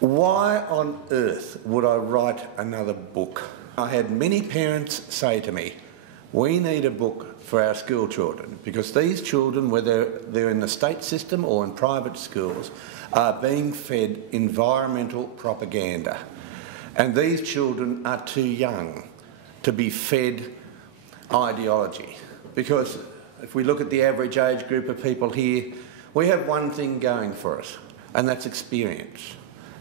Why on earth would I write another book? I had many parents say to me, we need a book for our school children because these children, whether they're in the state system or in private schools, are being fed environmental propaganda. And these children are too young to be fed ideology. Because if we look at the average age group of people here, we have one thing going for us, and that's experience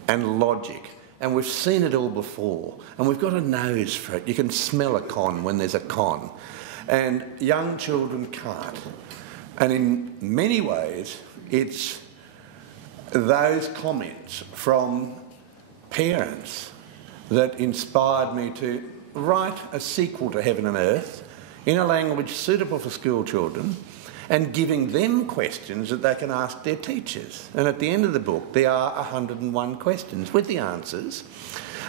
and logic. And we've seen it all before, and we've got a nose for it. You can smell a con when there's a con. And young children can't. And in many ways, it's those comments from parents that inspired me to write a sequel to Heaven and Earth in a language suitable for school children and giving them questions that they can ask their teachers. And at the end of the book, there are 101 questions with the answers.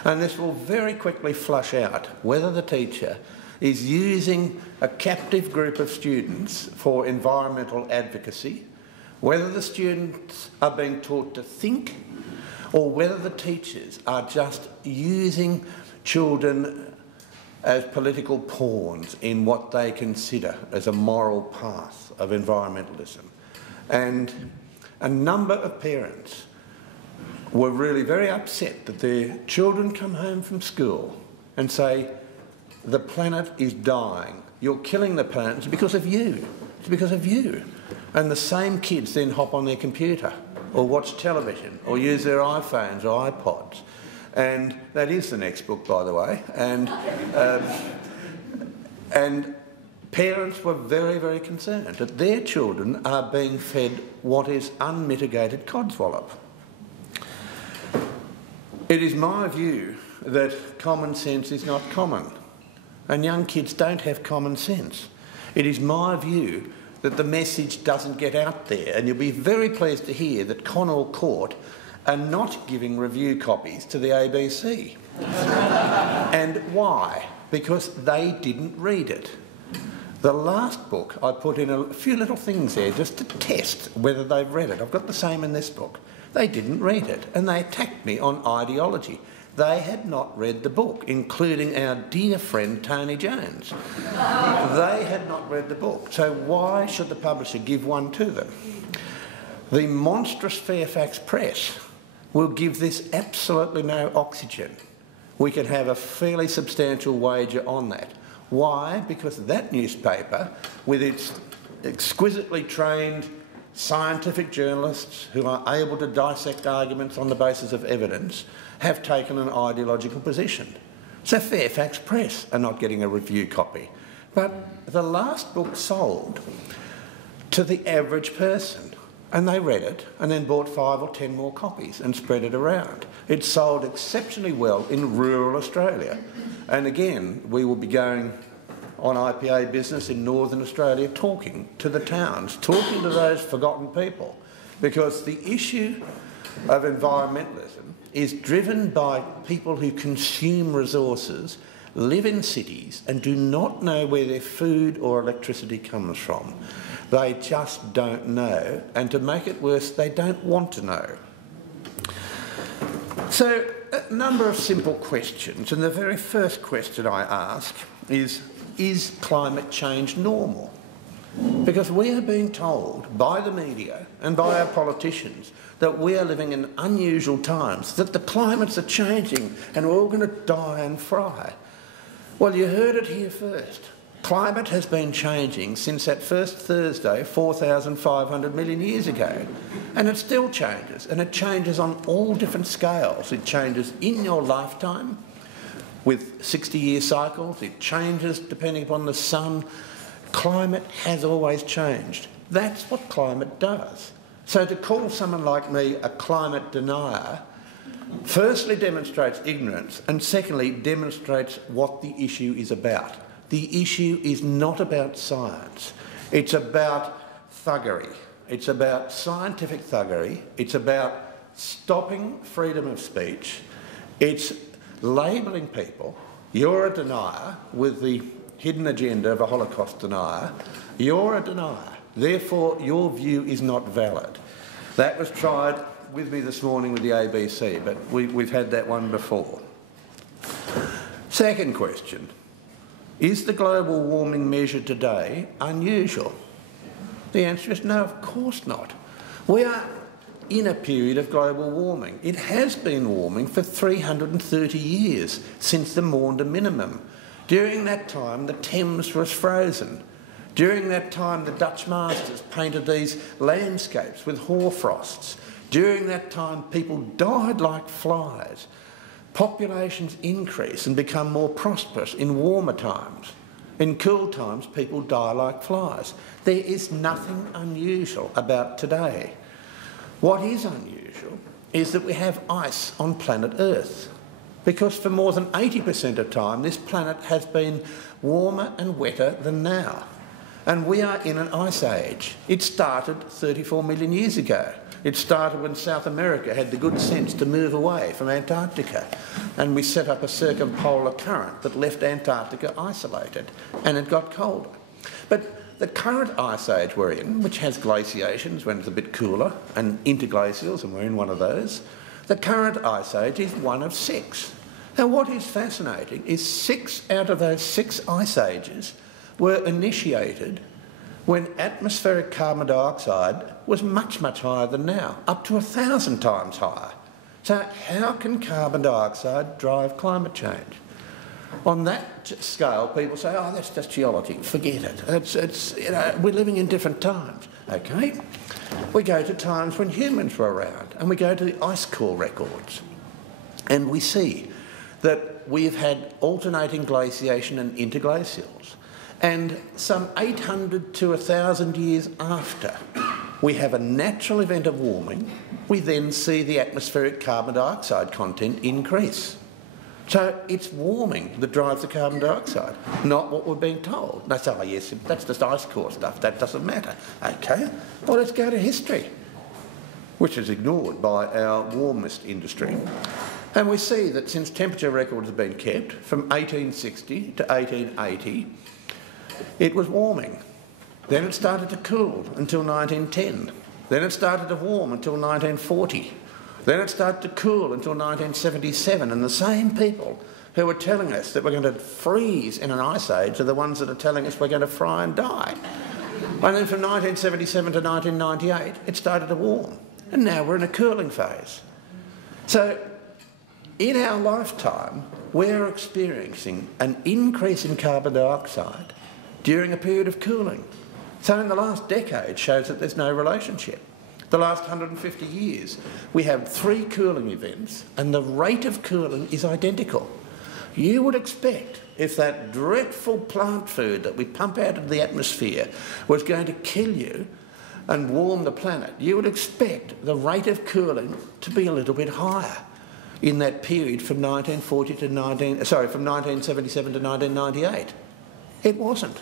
And this will very quickly flush out whether the teacher is using a captive group of students for environmental advocacy, whether the students are being taught to think, or whether the teachers are just using children as political pawns in what they consider as a moral path of environmentalism. And a number of parents were really very upset that their children come home from school and say, the planet is dying, you're killing the planet, it's because of you, it's because of you. And the same kids then hop on their computer or watch television or use their iPhones or iPods. And that is the next book, by the way. And parents were very, very concerned that their children are being fed what is unmitigated codswallop. It is my view that common sense is not common, and young kids don't have common sense. It is my view that the message doesn't get out there, and you'll be very pleased to hear that Connaught Court are not giving review copies to the ABC. And why? Because they didn't read it. The last book, I put in a few little things there just to test whether they've read it. I've got the same in this book. They didn't read it, and they attacked me on ideology. They had not read the book, including our dear friend Tony Jones. They had not read the book, so why should the publisher give one to them? The monstrous Fairfax Press will give this absolutely no oxygen. We can have a fairly substantial wager on that. Why? Because that newspaper, with its exquisitely trained scientific journalists who are able to dissect arguments on the basis of evidence, have taken an ideological position. So Fairfax Press are not getting a review copy. But the last book sold to the average person, and they read it and then bought 5 or 10 more copies and spread it around. It sold exceptionally well in rural Australia. And again, we will be going on IPA business in Northern Australia, talking to the towns, talking to those forgotten people, because the issue of environmentalism is driven by people who consume resources, live in cities and do not know where their food or electricity comes from. They just don't know, and to make it worse, they don't want to know. So, a number of simple questions, and the very first question I ask is climate change normal? Because we are being told by the media and by our politicians that we are living in unusual times, that the climates are changing and we're all going to die and fry. Well, you heard it here first. Climate has been changing since that first Thursday 4,500 million years ago, and it still changes, and it changes on all different scales. It changes in your lifetime with 60-year cycles, it changes depending upon the sun. Climate has always changed. That's what climate does. So to call someone like me a climate denier firstly demonstrates ignorance, and secondly demonstrates what the issue is about. The issue is not about science. It's about thuggery. It's about scientific thuggery. It's about stopping freedom of speech. It's labelling people. You're a denier with the hidden agenda of a Holocaust denier. You're a denier. Therefore, your view is not valid. That was tried with me this morning with the ABC, but we've had that one before. Second question, is the global warming measure today unusual? The answer is no, of course not. We are in a period of global warming. It has been warming for 330 years, since the Maunder minimum. During that time, the Thames was frozen. During that time, the Dutch masters painted these landscapes with hoarfrosts. During that time, people died like flies. Populations increase and become more prosperous in warmer times. In cool times, people die like flies. There is nothing unusual about today. What is unusual is that we have ice on planet Earth, because for more than 80% of time, this planet has been warmer and wetter than now. And we are in an ice age. It started 34 million years ago. It started when South America had the good sense to move away from Antarctica, and we set up a circumpolar current that left Antarctica isolated, and it got colder. But the current ice age we're in, which has glaciations when it's a bit cooler, and interglacials, and we're in one of those, the current ice age is one of 6. Now, what is fascinating is 6 out of those 6 ice ages were initiated when atmospheric carbon dioxide was much, much higher than now, up to 1,000 times higher. So how can carbon dioxide drive climate change? On that scale, people say, oh, that's just geology, forget it. We're living in different times. Okay, we go to times when humans were around, and we go to the ice core records, and we see that we've had alternating glaciation and interglacials. And some 800 to 1,000 years after we have a natural event of warming, we then see the atmospheric carbon dioxide content increase. So it's warming that drives the carbon dioxide, not what we're being told. They say, oh yes, that's just ice core stuff, that doesn't matter. Okay, well let's go to history, which is ignored by our warmist industry. And we see that since temperature records have been kept, from 1860 to 1880, it was warming. Then it started to cool until 1910. Then it started to warm until 1940. Then it started to cool until 1977. And the same people who were telling us that we're going to freeze in an ice age are the ones that are telling us we're going to fry and die. And then from 1977 to 1998, it started to warm. And now we're in a cooling phase. So in our lifetime, we're experiencing an increase in carbon dioxide during a period of cooling. So in the last decade shows that there's no relationship. The last 150 years, we have 3 cooling events, and the rate of cooling is identical. You would expect, if that dreadful plant food that we pump out of the atmosphere was going to kill you and warm the planet, you would expect the rate of cooling to be a little bit higher in that period from 1977 to 1998. It wasn't.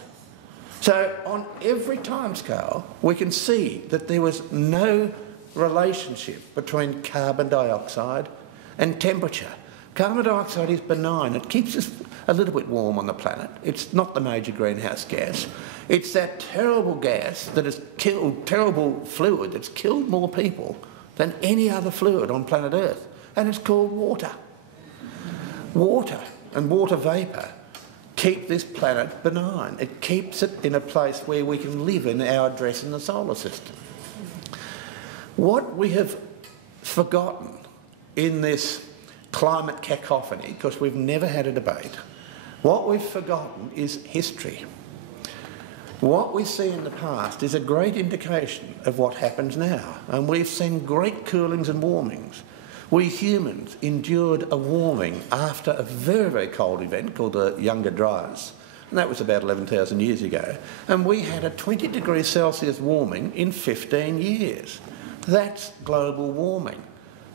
So on every timescale, we can see that there was no relationship between carbon dioxide and temperature. Carbon dioxide is benign. It keeps us a little bit warm on the planet. It's not the major greenhouse gas. It's that terrible gas that has killed, terrible fluid that's killed more people than any other fluid on planet Earth. And it's called water. Water and water vapour keep this planet benign. It keeps it in a place where we can live in our address in the solar system. What we have forgotten in this climate cacophony, because we've never had a debate, what we've forgotten is history. What we see in the past is a great indication of what happens now, and we've seen great coolings and warmings. We humans endured a warming after a very, very cold event called the Younger Dryas, and that was about 11,000 years ago, and we had a 20 degrees Celsius warming in 15 years. That's global warming.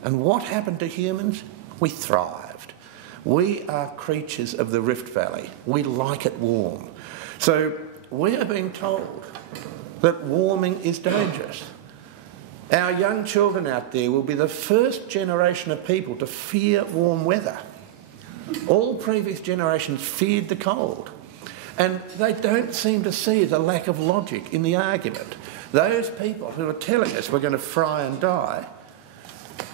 And what happened to humans? We thrived. We are creatures of the Rift Valley. We like it warm. So we are being told that warming is dangerous. Our young children out there will be the first generation of people to fear warm weather. All previous generations feared the cold, and they don't seem to see the lack of logic in the argument. Those people who are telling us we're going to fry and die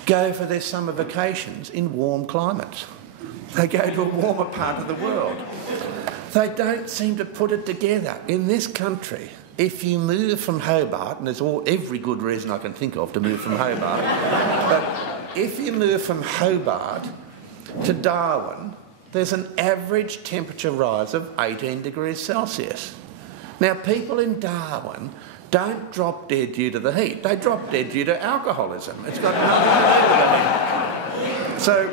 go for their summer vacations in warm climates. They go to a warmer part of the world. They don't seem to put it together. In this country, if you move from Hobart, and there's every good reason I can think of to move from Hobart, but if you move from Hobart to Darwin, there's an average temperature rise of 18 degrees Celsius. Now, people in Darwin don't drop dead due to the heat. They drop dead due to alcoholism. It's got nothing to do with it. So,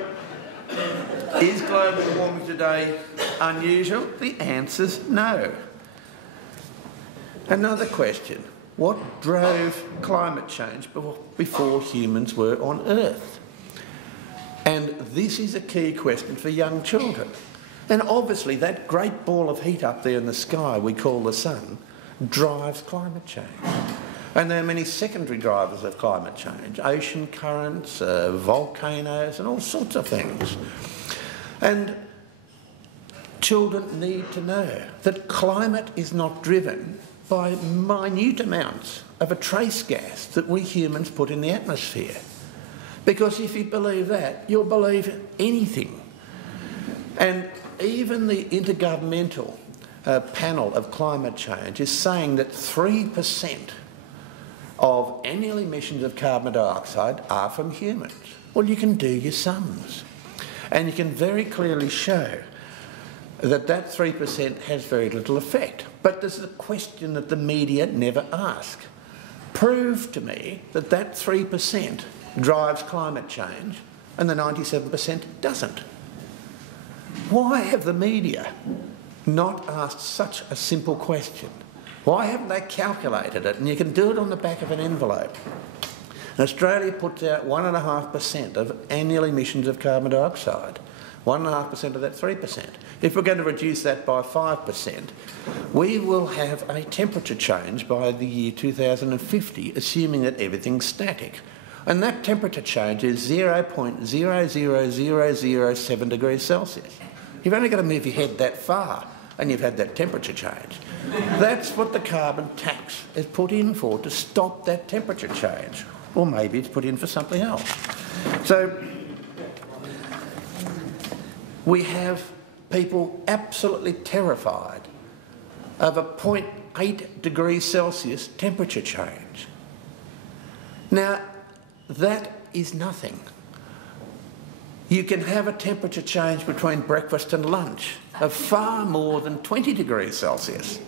is global warming today unusual? The answer's no. Another question. What drove climate change before humans were on Earth? And this is a key question for young children. And obviously that great ball of heat up there in the sky we call the sun drives climate change. And there are many secondary drivers of climate change, ocean currents, volcanoes and all sorts of things. And children need to know that climate is not driven by minute amounts of a trace gas that we humans put in the atmosphere. Because if you believe that, you'll believe anything. And even the Intergovernmental Panel of Climate Change is saying that 3% of annual emissions of carbon dioxide are from humans. Well, you can do your sums. And you can very clearly show that that 3% has very little effect. But there's a question that the media never ask. Prove to me that that 3% drives climate change and the 97% doesn't. Why have the media not asked such a simple question? Why haven't they calculated it? And you can do it on the back of an envelope. And Australia puts out 1.5% of annual emissions of carbon dioxide. 1.5% of that 3%. If we're going to reduce that by 5%, we will have a temperature change by the year 2050, assuming that everything's static. And that temperature change is 0.00007 degrees Celsius. You've only got to move your head that far and you've had that temperature change. That's what the carbon tax is put in for, to stop that temperature change. Or maybe it's put in for something else. So we have people absolutely terrified of a 0.8 degrees Celsius temperature change. Now, that is nothing. You can have a temperature change between breakfast and lunch of far more than 20 degrees Celsius.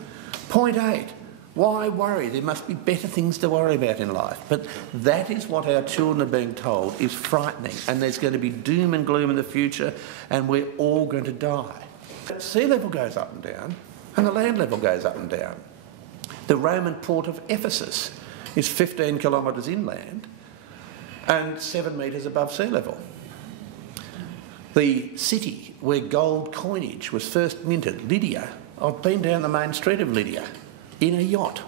0.8. Why worry? There must be better things to worry about in life. But that is what our children are being told is frightening, and there's going to be doom and gloom in the future, and we're all going to die. Sea level goes up and down, and the land level goes up and down. The Roman port of Ephesus is 15 kilometres inland and 7 metres above sea level. The city where gold coinage was first minted, Lydia, I've been down the main street of Lydia in a yacht.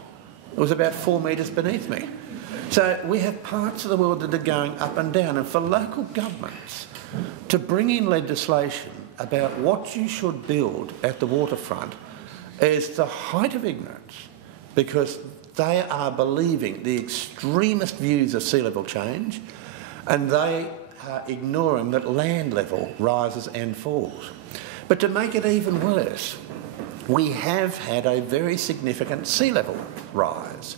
It was about 4 metres beneath me. So we have parts of the world that are going up and down, and for local governments to bring in legislation about what you should build at the waterfront is the height of ignorance, because they are believing the extremist views of sea level change, and they are ignoring that land level rises and falls. But to make it even worse, we have had a very significant sea level rise.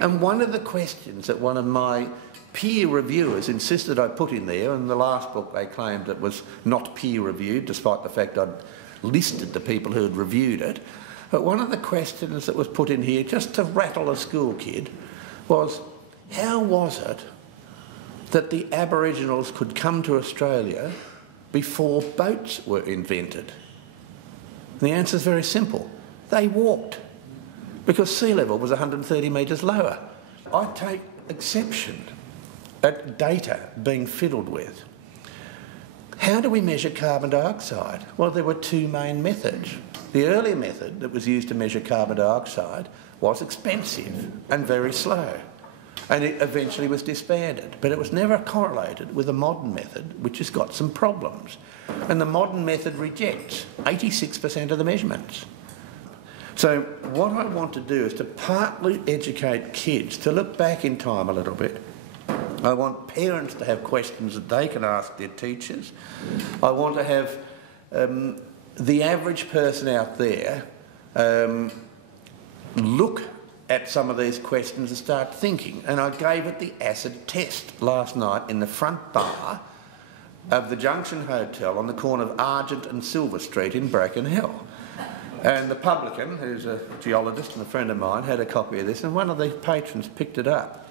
And one of the questions that one of my peer reviewers insisted I put in there, and the last book they claimed it was not peer reviewed, despite the fact I'd listed the people who had reviewed it, but one of the questions that was put in here, just to rattle a school kid, was how was it that the Aboriginals could come to Australia before boats were invented? And the answer is very simple. They walked, because sea level was 130 metres lower. I take exception at data being fiddled with. How do we measure carbon dioxide? Well, there were two main methods. The earlier method that was used to measure carbon dioxide was expensive and very slow, and it eventually was disbanded. But it was never correlated with a modern method, which has got some problems. And the modern method rejects 86% of the measurements. So what I want to do is to partly educate kids to look back in time a little bit I want parents to have questions that they can ask their teachers. I want to have the average person out there look at some of these questions and start thinking. And I gave it the acid test last night in the front bar of the Junction Hotel on the corner of Argent and Silver Street in Bracken Hill. And the publican, who's a geologist and a friend of mine, had a copy of this, and one of the patrons picked it up.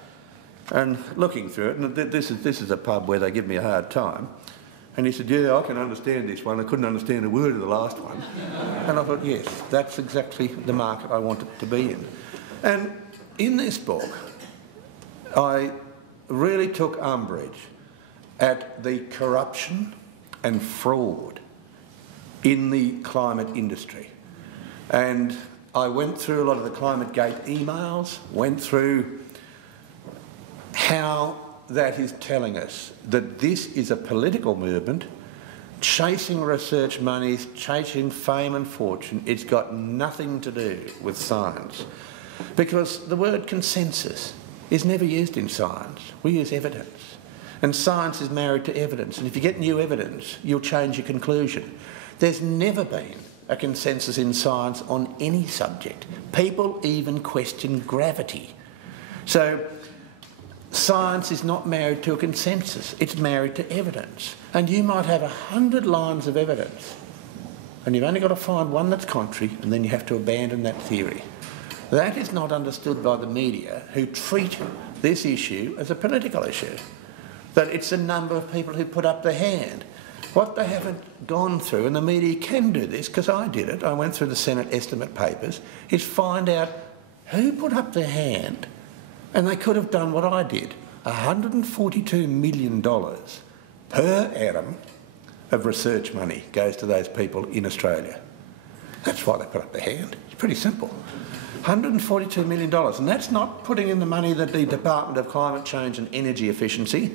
And looking through it, and this is a pub where they give me a hard time, and he said, yeah, I can understand this one, I couldn't understand a word of the last one. And I thought, yes, that's exactly the market I want it to be in. And in this book, I really took umbrage at the corruption and fraud in the climate industry. And I went through a lot of the ClimateGate emails, went through how that is telling us that this is a political movement chasing research monies, chasing fame and fortune. It's got nothing to do with science. Because the word consensus is never used in science. We use evidence. And science is married to evidence. And if you get new evidence, you'll change your conclusion. There's never been a consensus in science on any subject. People even question gravity. So science is not married to a consensus. It's married to evidence. And you might have 100 lines of evidence, and you've only got to find one that's contrary, and then you have to abandon that theory. That is not understood by the media, who treat this issue as a political issue. That it's a number of people who put up their hand. What they haven't gone through, and the media can do this, because I did it, I went through the Senate estimate papers, is find out who put up their hand, and they could have done what I did. $142 million per annum of research money goes to those people in Australia. That's why they put up their hand. It's pretty simple. $142 million, and that's not putting in the money that the Department of Climate Change and Energy Efficiency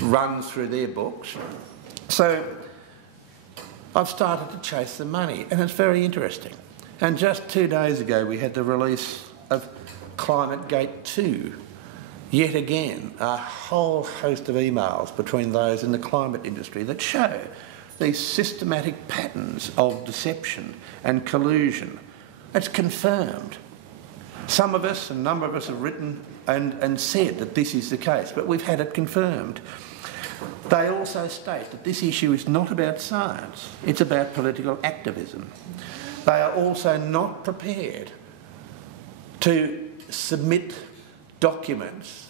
runs through their books. So I've started to chase the money, and it's very interesting. And just 2 days ago we had the release of ClimateGate 2. Yet again, a whole host of emails between those in the climate industry that show these systematic patterns of deception and collusion. It's confirmed. Some of us, a number of us, have written and said that this is the case, but we've had it confirmed. They also state that this issue is not about science, it's about political activism. They are also not prepared to submit documents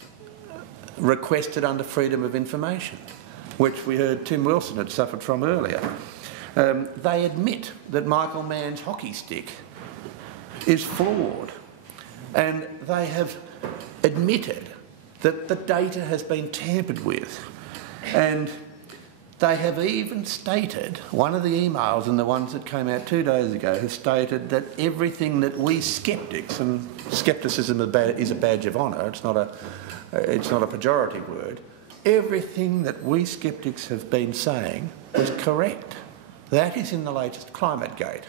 requested under freedom of information, which we heard Tim Wilson had suffered from earlier. They admit that Michael Mann's hockey stick is flawed, and they have admitted that the data has been tampered with, and they have even stated, one of the emails and the ones that came out 2 days ago has stated that everything that we sceptics, and scepticism is a badge of honour, it's not a pejorative word, everything that we sceptics have been saying was correct. That is in the latest ClimateGate.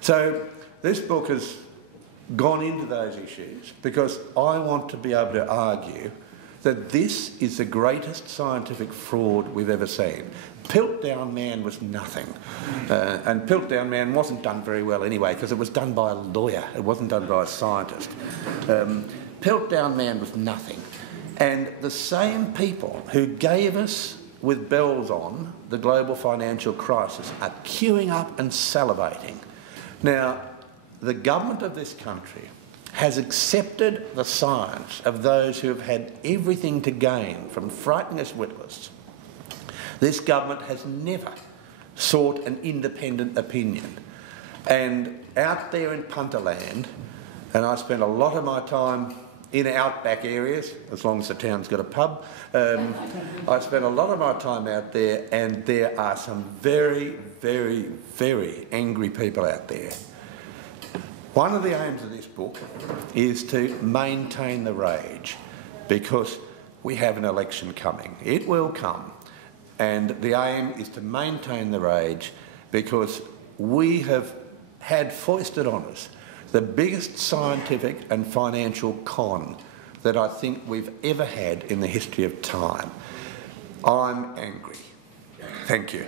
So this book has gone into those issues because I want to be able to argue that this is the greatest scientific fraud we've ever seen. Piltdown Man was nothing. And Piltdown Man wasn't done very well anyway, because it was done by a lawyer. It wasn't done by a scientist. Piltdown Man was nothing. And the same people who gave us, with bells on, the global financial crisis are queuing up and salivating. Now, the government of this country has accepted the science of those who have had everything to gain from frightening us witless. This government has never sought an independent opinion. And out there in Punterland, and I spend a lot of my time in outback areas, as long as the town's got a pub, I spend a lot of my time out there, and there are some very, very, very angry people out there. One of the aims of this book is to maintain the rage, because we have an election coming. It will come. And the aim is to maintain the rage, because we have had foisted on us the biggest scientific and financial con that I think we've ever had in the history of time. I'm angry. Thank you.